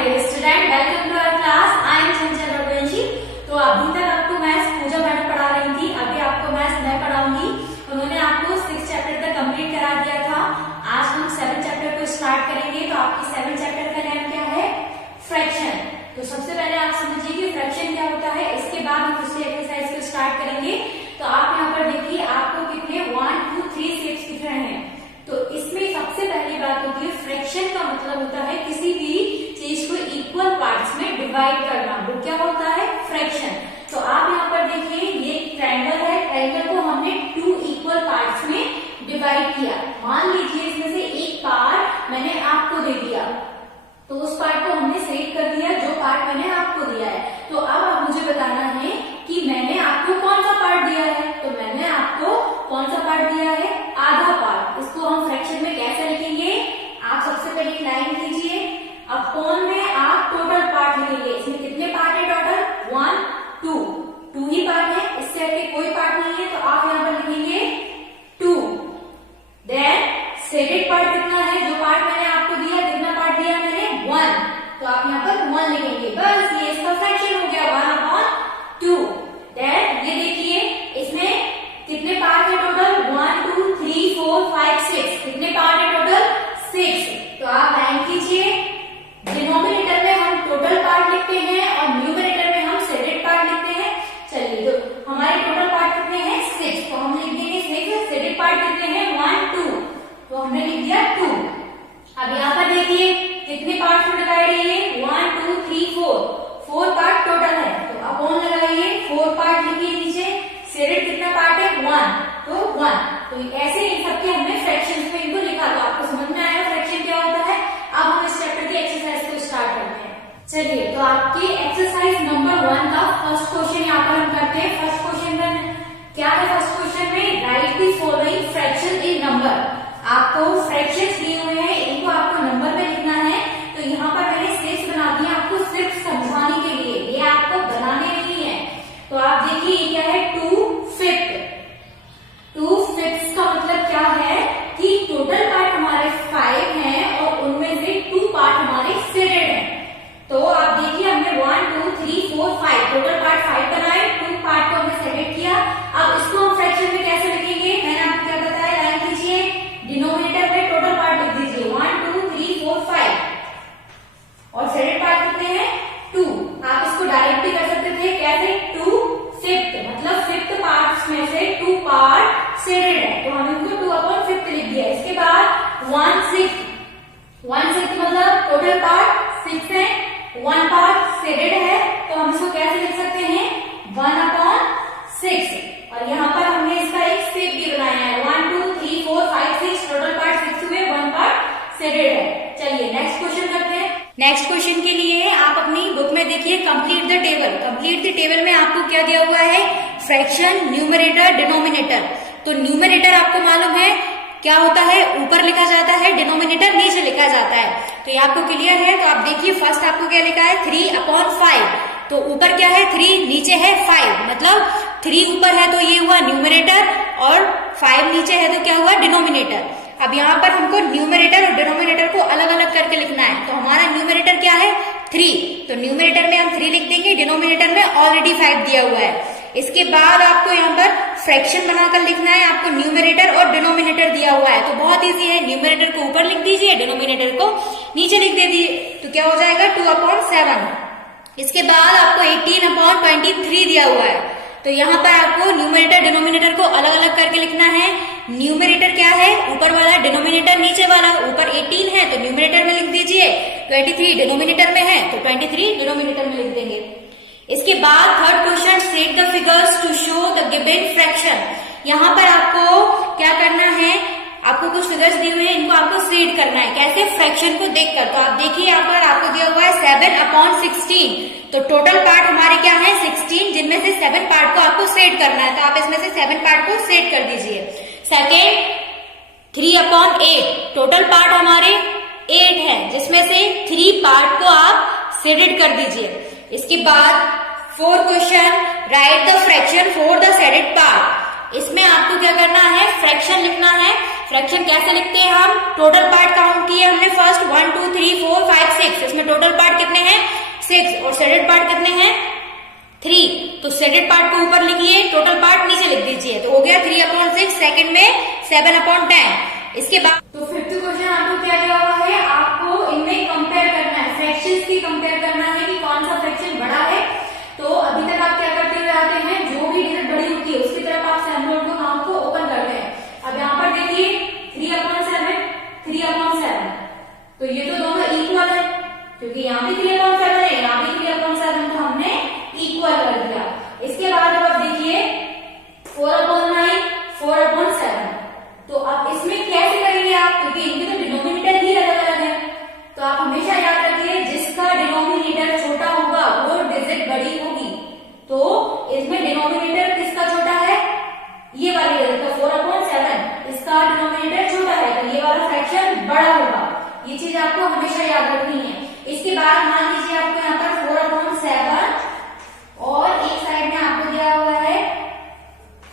dear student, welcome to our class. I am चंचल रघुवंशी। तो अभी तक आपको मैथ्स पूजा मैडम पढ़ा रही थी, अभी आपको मैथ्स मैं पढ़ाऊंगी। उन्होंने आपको 6 चैप्टर तक कंप्लीट करा दिया था। आज हम 7 चैप्टर को स्टार्ट करेंगे। तो आपकी 7 चैप्टर का नाम क्या है? फ्रैक्शन। तो सबसे पहले आप समझिए कि फ्रैक्शन क्या होता है, इसके बाद हम दूसरी एक्सरसाइज को स्टार्ट करेंगे। तो आप यहाँ पर देखिए, आपको कितने 1, 2, 3 शेप्स दिख रहे हैं। तो इसमें सबसे पहली बात होती है, फ्रैक्शन का मतलब होता है किसी भी चीज को इक्वल पार्ट्स में डिवाइड करना। वो क्या होता है? फ्रैक्शन। तो आप यहाँ पर देखिए, ये ट्रायंगल है, ट्रायंगल को हमने 2 इक्वल पार्ट्स में डिवाइड किया। मान लीजिए इसमें से एक पार्ट मैंने आपको दे दिया, तो उस पार्ट को हमने सेलेक्ट कर दिया जो पार्ट मैंने आपको दिया है। तो अब आप मुझे बताना है कि मैंने आपको कौन सा पार्ट दिया है। तो मैंने आपको कौन सा पार्ट दिया है? आधा पार्ट। इसको हम फ्रैक्शन में कैसे लिखेंगे? आप सबसे पहले एक लाइन लीजिए, अपॉन में आप टोटल पार्ट लिखेंगे। इसमें कितने पार्ट है टोटल? 1, 2 ही पार्ट है, इससे आगे कोई पार्ट नहीं है। तो आप यहाँ पर लिखेंगे 2। देन शेडेड पार्ट कितना है? जो पार्ट मैंने आपको दिया, कितना पार्ट दिया मैंने? 1। तो आप यहाँ पर 1 लिखेंगे। बस ये इसका फ्रैक्शन हो गया, 1/2। देन ये देखिए, इसमें कितने पार्ट है टोटल? 1, 2, 3, 4, 5, 6। कितने पार्ट है टोटल? 6। तो आप लाइन कीजिए, डिनोमिनेटर में हम टोटल पार्ट लिखते हैं और न्यूमरेटर में हम शेडेड पार्ट लिखते हैं। चलिए, तो हमारे टोटल पार्ट कितने हैं? 6। तो हम लिख देंगे 6। शेडेड पार्ट कितने हैं? 1, 2। तो हमने लिख दिया 2। अब यहाँ पर देखिए, कितने पार्ट में डिवाइड है ये? 1, 2, 3, 4 पार्ट टोटल है। तो अपॉन लगाइए, 4 पार्ट लिखिए नीचे। शेडेड कितना पार्ट है? 1। तो 1। तो ऐसे इन सबके हमने फ्रैक्शंस में इनको लिखा। तो आपको समझ में आया फ्रैक्शन क्या होता है। अब हम इस चैप्टर की एक्सरसाइज को स्टार्ट करते हैं। चलिए, तो आपकी एक्सरसाइज नंबर 1 का फर्स्ट क्वेश्चन यहाँ पर हम करते हैं। फर्स्ट क्वेश्चन में क्या है? फर्स्ट क्वेश्चन में right the following fraction in number. आपको फ्रैक्शंस दिए हुए हैं, इनको आपको नंबर में लिखना है। तो यहाँ पर मैंने 6 बना दिया आपको सिर्फ समझाने के लिए, ये आपको बनाने नहीं है। तो आप देखिए, ये क्या है? 2/5। 2/5 का मतलब क्या है कि टोटल पार्ट हमारे 5 हैं और उनमें से 2 पार्ट हमारे शेडेड हैं। तो आप देखिए, हमने 1, 2, 3, 4, 5 टोटल पार्ट 5 बनाए, 2 पार्ट को हमने शेडेड किया। अब इसको हम फ्रैक्शन में कैसे लिखेंगे? मैंने आपको क्या बताया, लाइन कीजिए, डिनोमिनेटर में टोटल पार्ट लिख दीजिए 1, 2, 3, 4, 5 और शेडेड पार्ट कितने हैं? 2। आप इसको डायरेक्ट भी कर सकते थे, कैसे? 2/5 मतलब 5th पार्ट में से 2 पार्ट शेडेड है, तो हम इनको 2/5 लिख दिया। इसके बाद 1/6 मतलब टोटल पार्ट 6 है, 1 पार्ट शेडेड है, तो हम इसको कैसे लिख सकते हैं? 1/6। और यहाँ पर हमने इसका एक शेप भी बनाया है, 1, 2, 3, 4, 5, 6 टोटल पार्ट 6 हुए, 1 पार्ट शेडेड है। चलिए नेक्स्ट क्वेश्चन करते हैं। नेक्स्ट क्वेश्चन के लिए आप अपनी बुक में देखिए, complete the table. Complete the table में आपको क्या दिया हुआ है? Fraction, numerator, denominator. तो न्यूमरेटर आपको मालूम है क्या होता है? ऊपर लिखा जाता है, डिनोमिनेटर नीचे लिखा जाता है। तो ये आपको क्लियर है। तो आप देखिए, फर्स्ट आपको क्या लिखा है? 3/5। तो ऊपर क्या है? 3, नीचे है 5। मतलब 3 ऊपर है तो ये हुआ न्यूमरेटर और 5 नीचे है तो क्या हुआ? डिनोमिनेटर। अब यहाँ पर हमको न्यूमरेटर और डिनोमिनेटर को अलग अलग करके लिखना है। तो हमारा न्यूमरेटर क्या है? 3। तो न्यूमरेटर में हम 3 लिख देंगे, डिनोमिनेटर में ऑलरेडी 5 दिया हुआ है। इसके बाद आपको यहाँ पर फ्रैक्शन बनाकर लिखना है। आपको न्यूमरेटर और डिनोमिनेटर दिया हुआ है, तो बहुत इजी है। न्यूमरेटर को ऊपर लिख दीजिए, डिनोमिनेटर को नीचे लिख दे दीजिए, तो क्या हो जाएगा? 2/7। इसके बाद आपको 18/23 दिया हुआ है। तो यहाँ पर आपको न्यूमरेटर डिनोमिनेटर को अलग अलग करके लिखना है। न्यूमरेटर क्या है? ऊपर वाला, डिनोमिनेटर नीचे वाला। ऊपर 18 है तो न्यूमरेटर में लिख दीजिए, 23 डिनोमिनेटर में है तो 23 डिनोमिनेटर में लिख देंगे। इसके बाद third question, set the figures to show the given fraction. यहाँ पर आपको क्या करना है? आपको कुछ फिगर्स दिए हुए हैं, इनको आपको सेट करना है। कैसे? फ्रैक्शन को देखकर। तो आप देखिए, यहाँ पर आपको दिया हुआ है 7/16। तो टोटल पार्ट हमारे क्या है? 16, जिनमें से 7 पार्ट को आपको सेट करना है। तो आप इसमें से 7 पार्ट को सेट कर दीजिए। सेकेंड, 3/8 टोटल पार्ट हमारे 8 है, जिसमें से 3 पार्ट को आप शेडेड कर दीजिए। इसके बाद fourth question, right the fraction for the shaded part. इसमें आपको क्या करना है? फ्रैक्शन लिखना है। फ्रैक्शन कैसे लिखते हैं हम? टोटल पार्ट काउंट किया, लिए हमने फर्स्ट 1 2 3 4 5 6, इसमें टोटल पार्ट कितने हैं 6 और शेडेड पार्ट कितने हैं 3। तो शेडेड पार्ट को ऊपर लिखिए, टोटल पार्ट नीचे लिख दीजिए, तो हो गया 3/6, सेकंड में 7/10। इसके बाद तो फिफ्थ क्वेश्चन आपको क्या दिया हुआ है, आपको इनमें कंपेयर करना है, फ्रैक्शंस की कंपेयर करना है कि कौन सा फ्रैक्शन बड़ा है। तो अभी तक आप क्या करते हुए आते हैं, जो भी डिजिट बड़ी होती है उसकी तरफ आप सैम्पल को नाम को ओपन करते हैं। अब यहाँ पर देखिए 3/7, 3/7, तो ये तो दोनों इक्वल है, क्योंकि यहाँ भी 3/7 है, यहाँ भी 3/7, तो हमने इक्वल कर दिया। इसके बाद अब आप देखिए 4/9, 4/7, तो अब इसमें कैसे करेंगे आप, क्योंकि इनके तो डिनोमिनेटर ही अलग अलग है। तो आप हमेशा याद रखिए जिसका डिनोमिनेटर छोटा होगा वो डिजिट बड़ी होगी। तो इसमें डिनोमिनेटर किसका छोटा है, ये वाली डिजिट का 4/7, इसका डिनोमिनेटर छोटा है, तो ये वाला फ्रैक्शन बड़ा होगा। ये चीज आपको हमेशा याद रखनी है। इसके बाद मान लीजिए आपको यहाँ पर 4/7 और एक साइड में आपको दिया हुआ है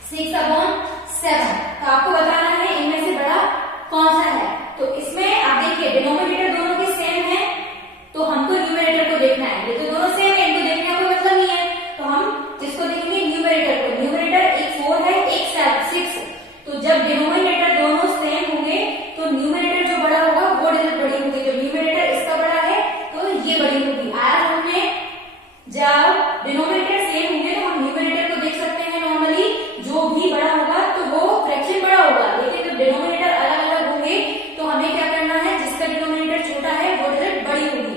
6/7, तो आपको बताना है इनमें से बड़ा कौन सा है। तो इसमें आप देखिए डिनोमिनेटर दोनों के सेम है, तो हमको न्यूमरेटर को देखना है। ये तो दोनों सेम है, इनको देखने का कोई मतलब नहीं है, तो हम जिसको देखेंगे न्यूमरेटर को। न्यूमरेटर एक 4 है, एक 6, तो जब डिनोमिनेटर दोनों सेम होंगे तो न्यूमरेटर जो बड़ा होगा वो डिजिट बड़ी होगी। जो न्यूमरेटर इसका बड़ा है तो ये बड़ी होगी। आज हमने जब डिनोमिनेटर सेम होंगे तो हम न्यूमरेटर को देख सकते हैं नॉर्मली, जो भी बड़ा होगा तो वो फ्रैक्शन बड़ा होगा। लेकिन जब डिनोमिनेटर अलग अलग होंगे तो हमें क्या करना है, जिसका डिनोमिनेटर छोटा है वो डिजिट बड़ी होगी।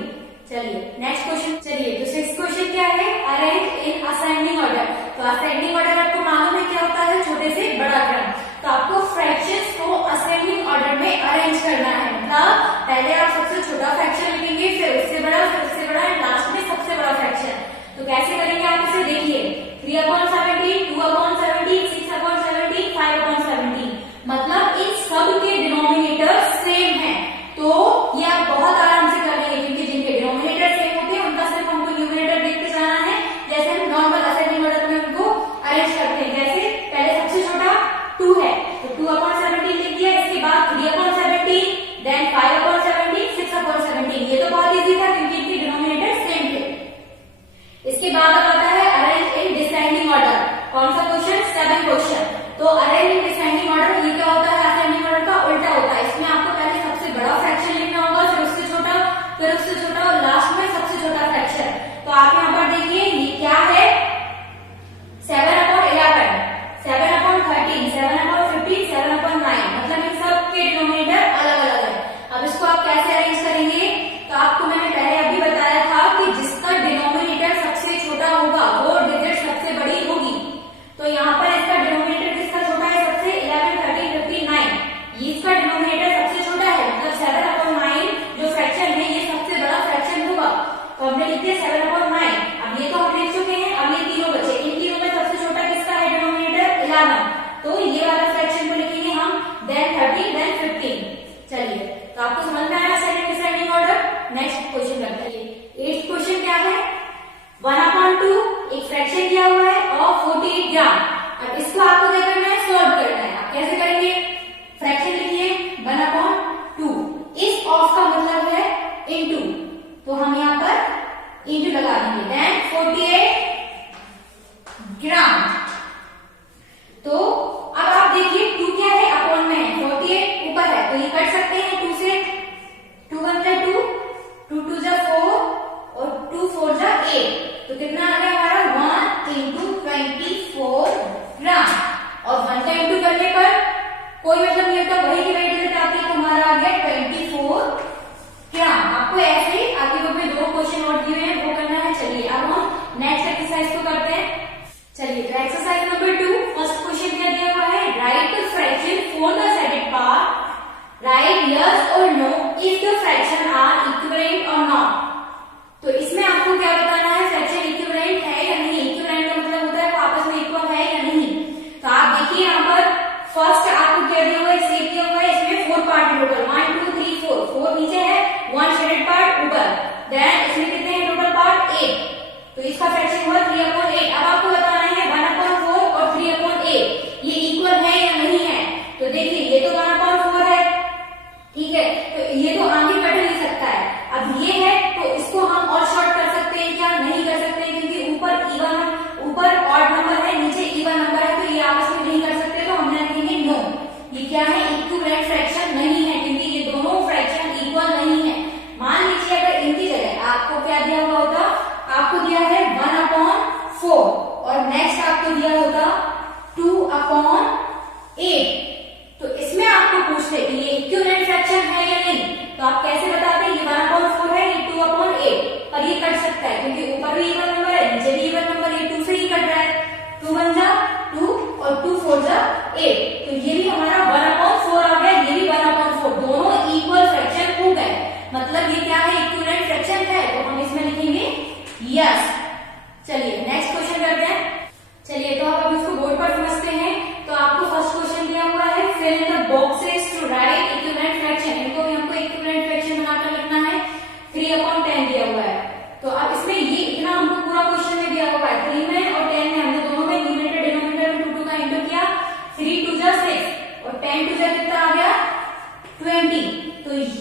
चलिए नेक्स्ट क्वेश्चन। चलिए तो 6th क्वेश्चन क्या है, अरेंज इन असेंडिंग ऑर्डर। तो असेंडिंग ऑर्डर आपको मालूम है क्या होता है, छोटे से बड़ा क्रम। तो आपको फ्रैक्शंस को असेंडिंग ऑर्डर में अरेंज करना है। मतलब पहले आप सबसे छोटा फ्रैक्शन लिखेंगे, फिर उससे बड़ा, फिर उससे बड़ा, लास्ट में सबसे बड़ा फ्रैक्शन। तो कैसे करेंगे आप इसे देखिए, 3/17, 2/17, 6/17, 5/17, मतलब इन सब के डिनोमिनेटर सेम है। तो ये आप बहुत आराम से कर लेंगे, क्योंकि जिनके डिनोमिनेटर सेम होते हैं उनका सिर्फ हमको न्यूमरेटर देखते जाना है। जैसे हम नॉर्मल असेंडिंग ऑर्डर में उनको अरेंज करते हैं। जैसे पहले सबसे छोटा 2 है, तो 2/17 लिख दिया, इसके बाद 3/17, देन 5/17, 6/17। ये तो बहुत इजी था क्योंकि इनके डिनोमिनेटर सेम थे। इसके बाद अब आता है अरेंज इन डिसेंडिंग ऑर्डर। कौन सा क्वेश्चन, 7th क्वेश्चन। तो अरेंज इन डिसेंडिंग ऑर्डर, ये क्या होता है, असेंडिंग ऑर्डर का उल्टा होता है। इसमें आपको पहले सबसे बड़ा फ्रैक्शन लिखना होगा, फिर उससे छोटा, फिर उससे छोटा और लास्ट में सबसे छोटा फ्रैक्शन। तो आप यहाँ पर देखिए ये क्या है, 7/11, 7/13, 7/15, 7/9, मतलब इन सब के डिनोमिनेटर अलग अलग है। अब इसको आप कैसे अरेंज करेंगे, तो आपको मैंने पहले अभी बताया था कि जिसका डिनोमिनेटर सबसे छोटा होगा वो डिजिट सबसे बड़ी होगी। तो यहाँ पर इसका डिनोमिनेटर किसका छोटा है सबसे, 11, 13, 15, 9, ये इसका डिनोमिनेटर सबसे छोटा है, मतलब 7/9 जो फ्रैक्शन है ये सबसे बड़ा फ्रैक्शन होगा। तो हमने लिख दिया 7/9। अब ये तो हम लिख चुके हैं, अब ये तीनों बचे, इन तीनों में सबसे छोटा किसका है डिनोमिनेटर, 11, तो ये वाला फ्रैक्शन को लिखेंगे हम, देन 13, देन 15। चलिए तो आपको समझ में आया ascending descending order. Next question करते हैं। 8th क्वेश्चन क्या है, 1/2 एक फ्रैक्शन दिया हुआ है और 48 ग्राम। अब इसको आपको क्या करना है, सॉल्व करना है। आप कैसे करेंगे, फ्रैक्शन लिखिए 1/2, इस ऑफ का मतलब है इनटू, तो हम यहाँ पर इनटू लगा देंगे, देन 48 ग्राम। तो अब आप देखिए 2 क्या है, अपॉन में है, 48 ऊपर है, तो ये कट सकते हैं 2 से, 2 1 जा 2, 2 2 जा 4 और 2 4 जा 8, तो कितना आ गया हमारा 1 × 24 ग्राम। और 1 का इंटू करने पर कोई मतलब नहीं होता, वही की वही डिजिट आती है, तो हमारा आ गया 24 ग्राम। आपको ऐसे ही आगे बुक में 2 क्वेश्चन और दिए हैं, वो करना है। चलिए अब हम नेक्स्ट एक्सरसाइज को करते हैं। चलिए तो एक्सरसाइज नंबर 2, फर्स्ट क्वेश्चन क्या दिया हुआ है, right the fraction for the shaded part, right yes और no if the fraction are equivalent और नॉट। तो इसमें आपको क्या बताना है, फ्रैक्शन इक्विवेलेंट है या नहीं। इक्विवेलेंट का मतलब होता है वो आपस में इक्वल है या नहीं। तो आप देखिए यहाँ पर फर्स्ट आपको क्या दिया हुआ है, शेप दिया हुआ है, इसमें 4 पार्ट है टोटल, 1 2 3 4, 4 नीचे है, 1 शेडेड पार्ट ऊपर, देन इसमें कितने हैं टोटल पार्ट 8, तो इसका फ्रैक्शन हुआ 3/8। अब आपको बताना है 1/4 और 3/8 ये इक्वल है या नहीं है। तो देखिए ये तो 1/4 है, ठीक है, तो ये तो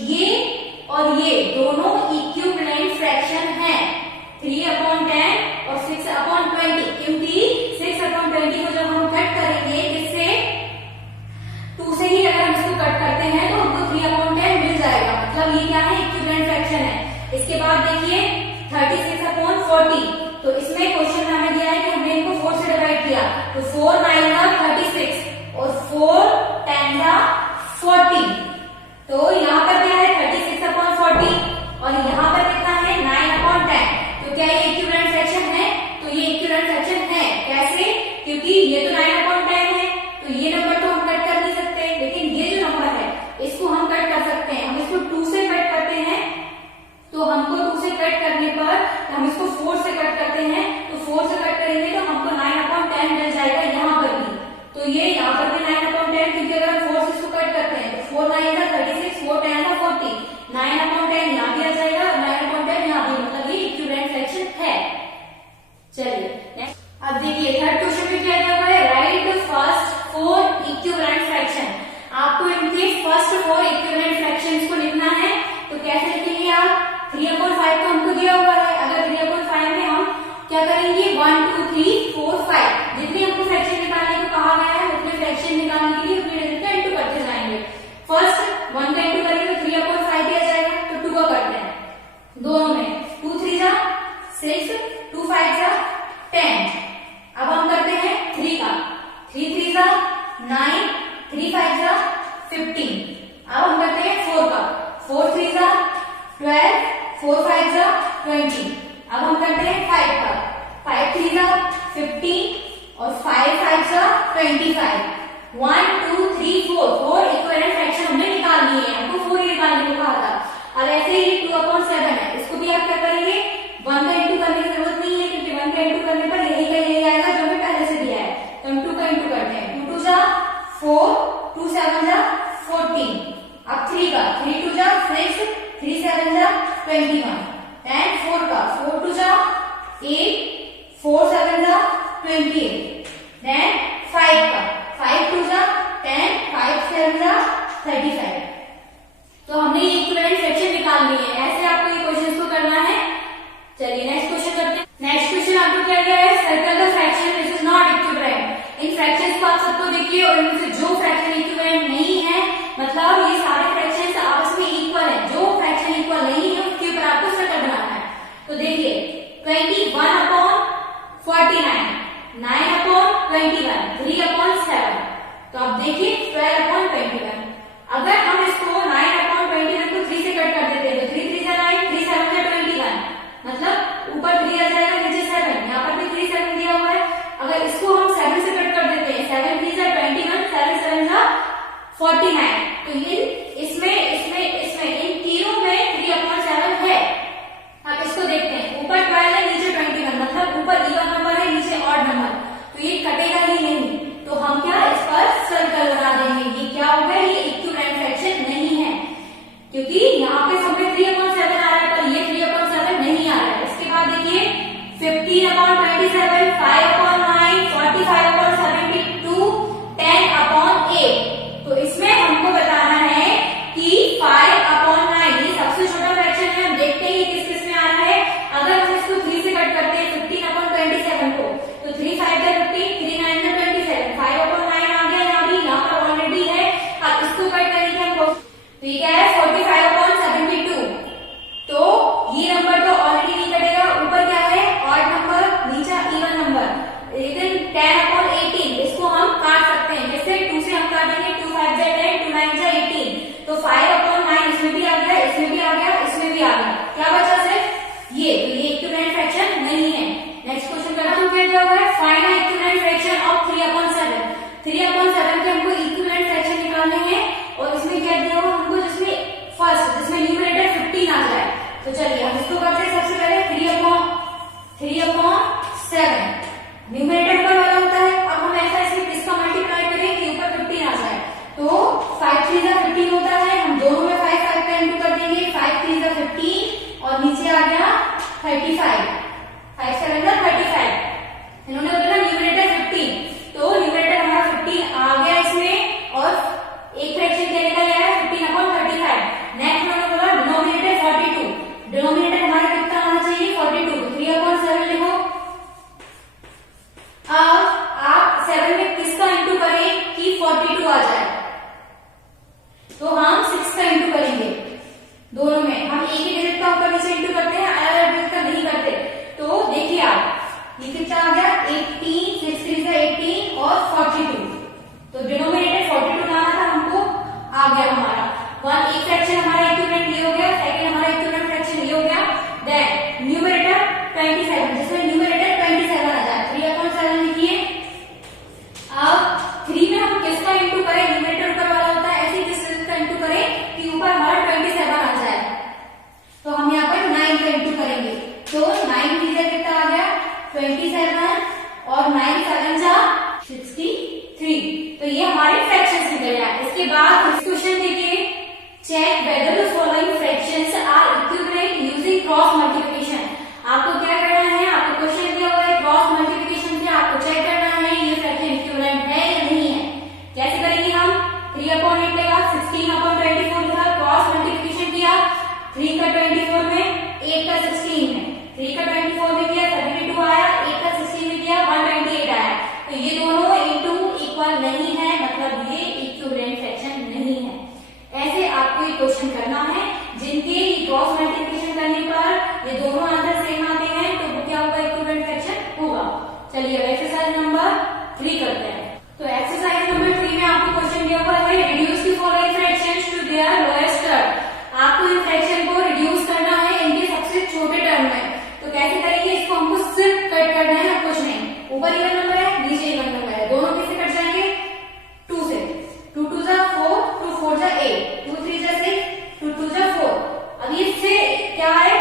ये और ये दोनों इक्विवेलेंट फ्रैक्शन है, 3/10 और 6/20, क्योंकि 6/20 को जब हम कट करेंगे इससे 2 से ही अगर हम इसको कट करते हैं तो हमको 3/10 मिल जाएगा, मतलब ये क्या है, इक्विवेलेंट फ्रैक्शन है। इसके बाद देखिए 36/40, तो इसमें क्वेश्चन में हमें दिया है कि हमने इनको 4 से डिवाइड किया, तो 4 9 36 और 4 10 40, तो यहाँ पर क्या है 36/40 और यहाँ पर कितना है 9/10, तो क्या ये इक्विवेलेंट फ्रैक्शन है, तो ये इक्विवेलेंट फ्रैक्शन है। कैसे, क्योंकि ये तो 9/10 है, तो ये नंबर तो हम कट कर नहीं सकते, लेकिन ये जो नंबर है इसको हम कट कर सकते हैं। हम इसको 2 से कट करते हैं, तो हमको 2 से कट करने पर हम इसको 4 से कट करते हैं, तो 4 से कट करेंगे तो हमको 9/10 मिल जाएगा यहाँ पर भी, तो ये यहाँ पर भी 9/10, क्योंकि अगर हम 4 से इसको कट करते हैं तो 4 9 36, 4 10 40, 9/10 यहाँ भी आ जाएगा, 9/10 यहाँ भी, मतलब ये इक्विवेलेंट फ्रैक्शन है। चलिए अब देखिए थर्ड क्वेश्चन में क्या दिया हुआ है, राइट फर्स्ट 4 इक्विवेलेंट फ्रैक्शन। आपको इनके फर्स्ट 4 इक्विवेलेंट फ्रैक्शंस को लिखना है, तो कैसे लिखेंगे आप, 3/5 तो हमको दिया हुआ है, अगर 3/5 में हम क्या करेंगे 1 2 3 4 5 जितने हमको फ्रैक्शन निकालने को कहा गया है उतने फ्रैक्शन निकालने के लिए अपने रिजल्ट का इंटू करते जाएंगे। फर्स्ट 1 का इंटू करेंगे तो 3/5 दिया जाएगा, तो 2 का करते हैं दोनों में, 2 3 6, 2 5 10। अब हम करते हैं 3 का, 3 3 9, 3 5 15। अब हम करते हैं 4 का, 4 3 12, 4 5 20। अब हम करते हैं 5 का, 5 3 15 और 5 5 25। 1 2 3 4 इक्विवेलेंट फ्रैक्शन हमने निकालनी है, हमको 4 ही निकालने को कहा था। अब ऐसे ही 2/7 है, इसको भी आप क्या करेंगे 1 का इंटू करने की जरूरत नहीं है, क्योंकि 1 का इंटू करने पर यही का यही आएगा जो हमें पहले से दिया है, तो हम 2 का इंटू करते हैं, 2 2 4, 2 7 14। अब 3 का, 3 2 6, 3 7 21। एंड 4 का, 4 2 8, 4 7 28। देन 5 का, 5 2 10, 5 7 35। तो हमने ये इक्विवेलेंट फ्रैक्शन निकालनी है, ऐसे आपको ये क्वेश्चन को करना है। चलिए नेक्स्ट क्वेश्चन करते हैं। नेक्स्ट क्वेश्चन आपको क्या गया है, circle the fraction which is not equivalent. In fractions को आप सबको देखिए और इनमें से जो फ्रैक्शन इक्विवेलेंट नहीं है, मतलब ये सारे फ्रैक्शंस आपस में इक्वल है, जो फ्रैक्शन इक्वल नहीं है उसके ऊपर आपको सर्कल बनाना है। तो देखिए 21/49, 9/21, 3/7। तो अब देखिए 12/21। अगर हम इसको 9/21 को 3 से कट कर देते हैं, तो 3 3 9, 3 7 21, मतलब ऊपर 3 आ जाएगा, नीचे 7, यहाँ पर भी 3 7 दिया हुआ है। अगर इसको हम 7 से कट कर देते हैं, 7 3 21, 7 7 49, तो ये इसमें इन तीनों में 3/7 है। अब इसको देखते हैं, ऊपर 12 है, नीचे 21, मतलब ऊपर इवन नंबर है, नीचे ऑड नंबर, तो ये कटेगा ही नहीं, तो हम क्या इस पर सर्कल बना देंगे। ये क्या होगा, ये इक्विवेलेंट फ्रैक्शन नहीं है, क्योंकि यहाँ पे सब में 3/7 आ रहा है, पर ये 3/7 नहीं आ रहा है। इसके बाद देखिए 15/27, 5/9, 45/72, 10/8। तो इसमें हमको बताना है कि 5/9 ये सबसे छोटा फ्रैक्शन है। हम देखते हैं किस किस में आ रहा है। अगर हम इसको 3 से कट करते हैं 15/27 को, तो 3 5 15, 3 9 27, 5/9 आ गया, यहाँ भी यहाँ पर ऑलरेडी है। अब इसको कट करेंगे हमको, तो ये क्या है 45/72। तो ये नंबर तो ऑलरेडी नहीं कटेगा, ऊपर क्या है ऑड नंबर, नीचे इवन नंबर, लेकिन 10/18 इसको हम काट सकते हैं। जैसे 2 से हम काटेंगे, 2 5 10, 2 9 18, तो 5/9 इसमें भी आ गया, इसमें भी आ गया, इसमें भी आ गया, क्या बचा सिर्फ ये, तो ये इक्विवेलेंट फ्रैक्शन नहीं है। नेक्स्ट क्वेश्चन करना, तो क्या दिया हुआ है, find the equivalent fraction of 3/7। 3/7 के हमको इक्विवेलेंट फ्रैक्शन निकालने हैं, और इसमें क्या दिया हुआ हमको, जिसमें न्यूमरेटर 15 आ जाए। तो चलिए हम इसको करते हैं, सबसे पहले 3/7 न्यूमरेटर पर वाला होता है। अब हम ऐसा इसमें किसका मल्टीप्लाई करें कि ऊपर 15 आ जाए, तो 5 3 15 होता है, हम दोनों में 5 5 का इंटू कर देंगे, 5 3 15 और नीचे आ गया 35, 5 7 35। इन्होंने बोला न्यूमरेटर 15, तो न्यूमरेटर हमारा 15 आ गया इसमें, और एक फ्रैक्शन क्या निकल आया 15/35। नेक्स्ट क्वेश्चन करना है। जिनके क्रॉस मल्टीप्लिकेशन करने पर ये दोनों आंसर सेम आते हैं तो वो क्या होगा, इक्विवेलेंट फ्रैक्शन होगा। चलिए अब एक्सरसाइज नंबर 3 करते हैं। तो एक्सरसाइज नंबर 3 में आपको क्वेश्चन दिया हुआ है, reduce the following fractions to their lowest term. आपको इन फ्रैक्शन को रिड्यूस करना है इनके सबसे छोटे टर्म में। तो कैसे करेंगे, इसको हमको सिर्फ कट करना है और कुछ नहीं। ऊपर इवन नंबर है, नीचे इवन नंबर है, दोनों किससे कट जाएंगे, 2 से। 2 2 जा 4, 2 4 जा 8, 2 3 जा 6, 2 2 जा 4। अब ये से क्या है,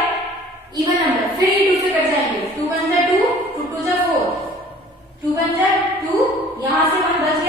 इवन नंबर, फिर ये 2 से कट जाएंगे। 2 1 जा 2, 2 2 जा 4, 2 1 जा 2, यहाँ से 1 बच